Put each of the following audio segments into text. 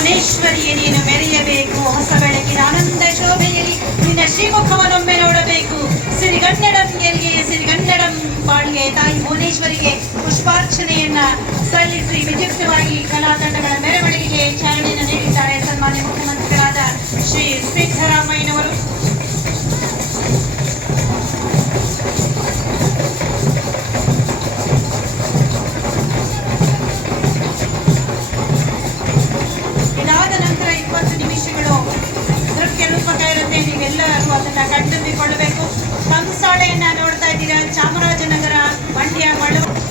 ಭುವನೇಶ್ವರಿಯೇ ನೀನು ಮೆರೆಯಬೇಕು, ಹೊಸ ಬೆಳಕಿನ ಆನಂದ ಶೋಭೆಯಲ್ಲಿ ನಿನ್ನ ಶ್ರೀಮುಖವನ್ನೊಮ್ಮೆ ನೋಡಬೇಕು. ಸಿರಿಗನ್ನಡಂ ಗೆಲ್ಗೆ ಸಿರಿಗನ್ನಡಂ ಬಾಳ್ಗೆ ತಾಯಿ ಭುವನೇಶ್ವರಿಗೆ ಪುಷ್ಪಾರ್ಚನೆಯನ್ನ ಸಲ್ಲಿಸಿ ವಿದ್ಯುಕ್ತವಾಗಿ ಕಲಾ ತಂಡಗಳ ಮೆರವಣಿಗೆಗೆ ಚಾಲನೆಯನ್ನು ನೀಡಿದ್ದಾರೆ ಸನ್ಮಾನ್ಯ ಮುಖ್ಯಮಂತ್ರಿಗಳಾದ ಶ್ರೀ ಸಿದ್ದರಾಮಯ್ಯನವರು. ಇದಾದ ನಂತರ 20 ನಿಮಿಷಗಳು ನೃತ್ಯ ರೂಪಕ ಇರುತ್ತೆ. ನೀವೆಲ್ಲರೂ ಅದನ್ನ ಕಣ್ತುಂಬಿಕೊಳ್ಳಬೇಕು. ಕಂಸಾಳೆಯನ್ನ ನೋಡ್ತಾ ಇದ್ದೀರಾ. ಚಾಮರಾಜನಗರ, ಮಂಡ್ಯ, ಮಳವಳ್ಳಿ,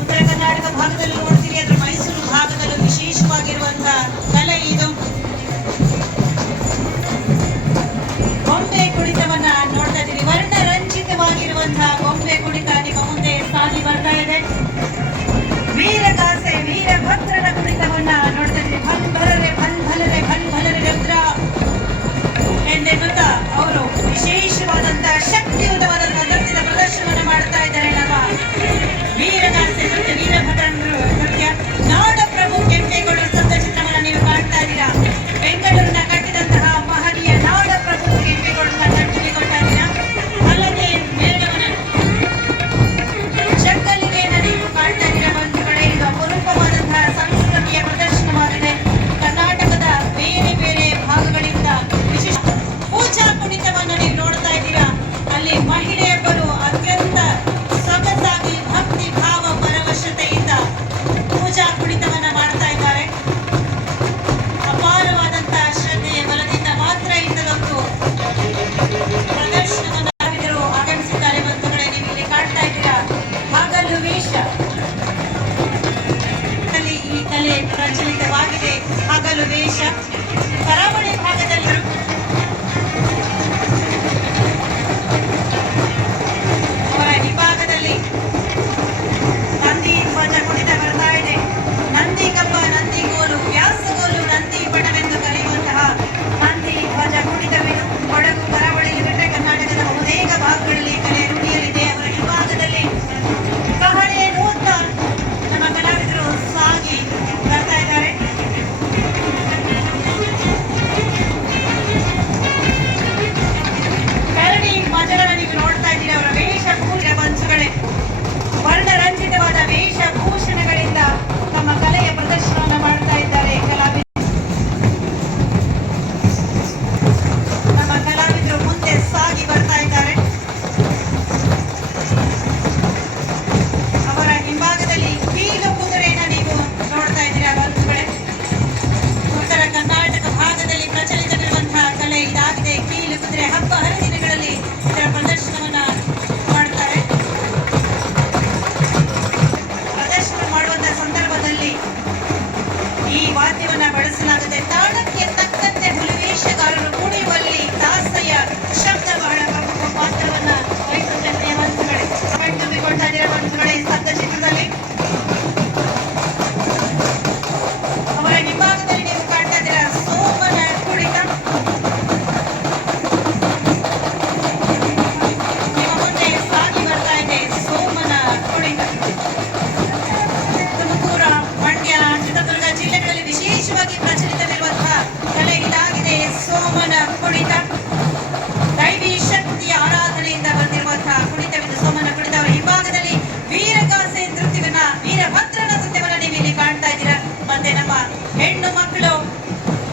ಉತ್ತರ ಕರ್ನಾಟಕ ಭಾಗದಲ್ಲೂ ನೋಡ್ತೀರಿ. ಅದರ ಮೈಸೂರು ಭಾಗದಲ್ಲೂ ವಿಶೇಷವಾಗಿರುವಂತಹ ಕಲೆ ಇದು. ಗೊಂಬೆ ಕುಣಿತವನ್ನ ನೋಡ್ತಾ ಇದ್ದೀರಿ. ವರ್ಣರಂಜಿತವಾಗಿರುವಂತಹ ಗೊಂಬೆ ಕುಣಿತ ನಿಮ್ಮ ಮುಂದೆ ಸಾಗಿ ಬರ್ತಾ ಇದೆ. ವೀರಗಾಸೆ ವೀರಭದ್ರನ ಕುಣಿತವನ್ನ ನೋಡ್ತಾ ಇದ್ದೀರಿ. ಭಲ್ಭಲರೆ ಭಲ್ಭಲರೆ ಭಲ್ಭಲರೆ ರುದ್ರ ಎಂದೆನ್ನುತ್ತಾ ಅವರು ವಿಶೇಷವಾದಂತಹ ಶಕ್ತಿಯುತವಾದಂತಹ ನೃತ್ಯದ ಪ್ರದರ್ಶನವನ್ನು ಮಾಡ್ತಾ ಇದ್ದಾರೆ. ನಮ್ಮ ವೀರಗಾಸೆ ನೃತ್ಯ, ವೀರಭದ್ರನ ನೃತ್ಯ. ನಾಡಪ್ರಭು ಕೆಂಪೇಗೌಡರ ಸ್ತಬ್ಧ ಚಿತ್ರವನ್ನು ನೀವು ಕಾಣ್ತಾ ಇದ್ದೀರಾ. ಬೆಂಗಳೂರಿನ ಕಟ್ಟಿದಂತಹ ಮಹನೀಯ ನಾಡಪ್ರಭು ಕೆಂಪೇಗೌಡರನ್ನ ಕಟ್ಟಿಕೊಳ್ತಾ ಇದ್ದೀರಾ. ಅಲ್ಲದೆ ಮೇಳವನ್ನು ಜಗ್ಗಲಿಗೆಯನ್ನು ನೀವು ಕಾಣ್ತಾ ಇದ್ದೀರಾ. ಬಂಧುಗಳೇ, ಇದು ಅಪರೂಪವಾದಂತಹ ಸಂಸ್ಕೃತಿಯ ಪ್ರದರ್ಶನವಾಗಿದೆ. ಕರ್ನಾಟಕದ ಬೇರೆ ಬೇರೆ ಭಾಗಗಳಿಂದ ವಿಶೇಷ ಪೂಜಾ ಕುಣಿತವನ್ನು ನೀವು ನೋಡ್ತಾ ಇದ್ದೀರಾ. ಅಲ್ಲಿ ಮಹಿಳೆಯೊಬ್ಬರು ಅತ್ಯಂತ ಸೊಗಸಾಗಿ ಭಕ್ತಿ ಭಾವ ಪರವಶತೆಯಿಂದ ಪೂಜಾ ಕುಣಿತವನ್ನ ಮಾಡ್ತಾ ಇದ್ದಾರೆ. ಅಪಾರವಾದಂತಹ ಶ್ರದ್ಧೆಯ ಬಲದಿಂದ ಮಾತ್ರ ಇಂಥದೊಂದು ಪ್ರದರ್ಶನವನ್ನು ಆಗಮಿಸಿದ್ದಾರೆ. ಬಂಧುಗಳೇ, ನೀವು ಇಲ್ಲಿ ಕಾಣ್ತಾ ಇದ್ದೀರಾ. ಹಗಲು ವೇಷ, ಈ ಕಲೆ ಪ್ರಚಲಿತವಾಗಿದೆ. ಹಗಲು ವೇಷ ಕರಾವಳಿ ಭಾಗದಲ್ಲೂ ಅವರ ಹಿಂಭಾಗದಲ್ಲಿ ನಂದಿ ಧ್ವಜ ಕುಣಿತ ಬರ್ತಾ ಇದೆ. ನಂದಿ ಕಬ್ಬ, ನಂದಿಗೋಲು, ವ್ಯಾಸಗೋಲು, ನಂದಿ ಪಟವೆಂದು ಕರೆಯುವಂತಹ ನಂದಿ ಧ್ವಜ ಕುಣಿತವಿದು. ಕೊಡಗು, ಕರಾವಳಿಯಲ್ಲಿ ಬಿಟ್ಟರೆ ಕರ್ನಾಟಕದ ಬಹುತೇಕ ಭಾಗಗಳಲ್ಲಿ ಕಲೆ ರೂಢಿಯಲ್ಲಿದೆ. ಅವರ ಹಿಂಭಾಗದಲ್ಲಿ ಕಹಳೆಯನ್ನು ಓದ್ತಾ ನಮ್ಮ ಕಲಾವಿದರು ಸಾಗಿ ಬರ್ತಾ ಇದ್ದಾರೆ. ಕರಡಿ ಮಜಗಳ ನೀವು ನೋಡ್ತಾ ಇದ್ದೀರಿ. ಅವರ ವೇಷಭೂಷಣ ಬಂಧುಗಳೇ, ವರ್ಣರಂಜಿತವಾದ ವೇಷಭೂಷಣಗಳಿಂದ ನಮ್ಮ ಕಲೆಯ ಪ್ರದರ್ಶನವನ್ನು ಮಾಡ್ತಾ ಇದ್ದಾರೆ ಕಲಾವಿದರು. ನಮ್ಮ ಕಲಾವಿದರು ಮುಂದೆ ಸಾಗಿ ಬರ್ತಾ ಇದ್ದಾರೆ. ಅವರ ಹಿಂಭಾಗದಲ್ಲಿ ಕೀಲು ಕುದುರೆಯನ್ನು ನೀವು ನೋಡ್ತಾ ಇದ್ದೀರಾ ಬಂಧುಗಳೇ. ಉತ್ತರ ಕರ್ನಾಟಕ ಭಾಗದಲ್ಲಿ ಪ್ರಚಲಿತವಿರುವಂತಹ ಕಲೆ ಇದಾಗಿದೆ. ಕೀಲು ಕುದುರೆ ಹಬ್ಬ ಹರಿದಿನಗಳಲ್ಲಿ ಇದರ ಪ್ರದರ್ಶನವನ್ನ ಮಾಡ್ತಾರೆ. ಪ್ರದರ್ಶನ ಮಾಡುವಂತಹ ಸಂದರ್ಭದಲ್ಲಿ ಈ ವಾದ್ಯವನ್ನ ಬಳಸಲಾಗುತ್ತೆ. ತಾಳಕ್ಕೆ ತಕ್ಕಂತೆ ಹುಲಿವೇಷಗಾರರು ಕುಣಿಯುವಲ್ಲಿ ದಾಸಯ್ಯ ಶಬ್ದ ಬಹಳ ಪ್ರಮುಖ ಪಾತ್ರವನ್ನ ವಹಿಸುತ್ತೆ. ಬಂಧುಗಳೇ, ತುಂಬಿಕೊಳ್ತಾ ಇದ್ದೀರಾ ಬಂಧುಗಳೇ. ಸ್ತಬ್ಧ ಚಿತ್ರದಲ್ಲಿ ಅವರ ಹಿಂಭಾಗದಲ್ಲಿ ನೀವು ಕಾಣ್ತಾ ಇದ್ದೀರಾ ಸೋಮನ ಕುಣಿತ. ನಿಮ್ಮ ಮುಂದೆ ಸಾಗಿ ಬರ್ತಾ ಇದೆ ಸೋಮನ ಕುಣಿತ. ತುಮಕೂರು, ಮಂಡ್ಯ, ಚಿತ್ರದುರ್ಗ ಜಿಲ್ಲೆಗಳಲ್ಲಿ ವಿಶೇಷವಾಗಿ ಪ್ರಚಲಿತವಿರುವಂತಹ ಕಲೆ ಇದಾಗಿದೆ ಸೋಮನ ಕುಣಿತ. ದೈವಿ ಶಕ್ತಿಯ ಆರಾಧನೆಯಿಂದ ಬಂದಿರುವಂತಹ ಕುಣಿತವಿದು ಸೋಮನ ಕುಣಿತ. ಅವರ ಹಿಂಭಾಗದಲ್ಲಿ ವೀರಗಾಸೆ ನೃತ್ಯವನ್ನ, ವೀರಭದ್ರನ ನೃತ್ಯವನ್ನ ನೀವು ಇಲ್ಲಿ ಕಾಣ್ತಾ ಇದ್ದೀರಾ. ಮತ್ತೆ ನಮ್ಮ ಹೆಣ್ಣು ಮಕ್ಕಳು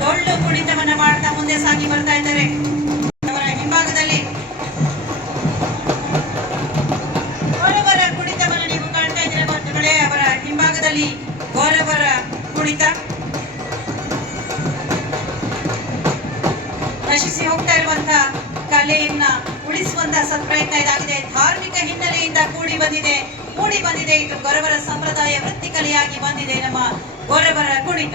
ಡೊಳ್ಳು ಕುಣಿತವನ್ನ ಮಾಡ್ತಾ ಮುಂದೆ ಸಾಗಿ ಬರ್ತಾ ಇದ್ದಾರೆ. ಅವರ ಹಿಂಭಾಗದಲ್ಲಿ ಗೊರವರ ಕುಣಿತವನ್ನ ನೀವು ಕಾಣ್ತಾ ಇದ್ದೀರಾ ಬಂಧುಗಳೇ. ಅವರ ಹಿಂಭಾಗದಲ್ಲಿ ಗೊರವರ ಕುಣಿತ. ನಶಿಸಿ ಹೋಗ್ತಾ ಇರುವಂತಹ ಕಲೆಯನ್ನ ಉಳಿಸುವಂತಹ ಸತ್ಪ್ರಯತ್ನ ಇದಾಗಿದೆ. ಧಾರ್ಮಿಕ ಹಿನ್ನೆಲೆಯಿಂದ ಮೂಡಿ ಬಂದಿದೆ. ಇದು ಗೊರವರ ಸಂಪ್ರದಾಯ ವೃತ್ತಿ ಕಲೆಯಾಗಿ ಬಂದಿದೆ ನಮ್ಮ ಗೊರವರ ಕುಣಿತ.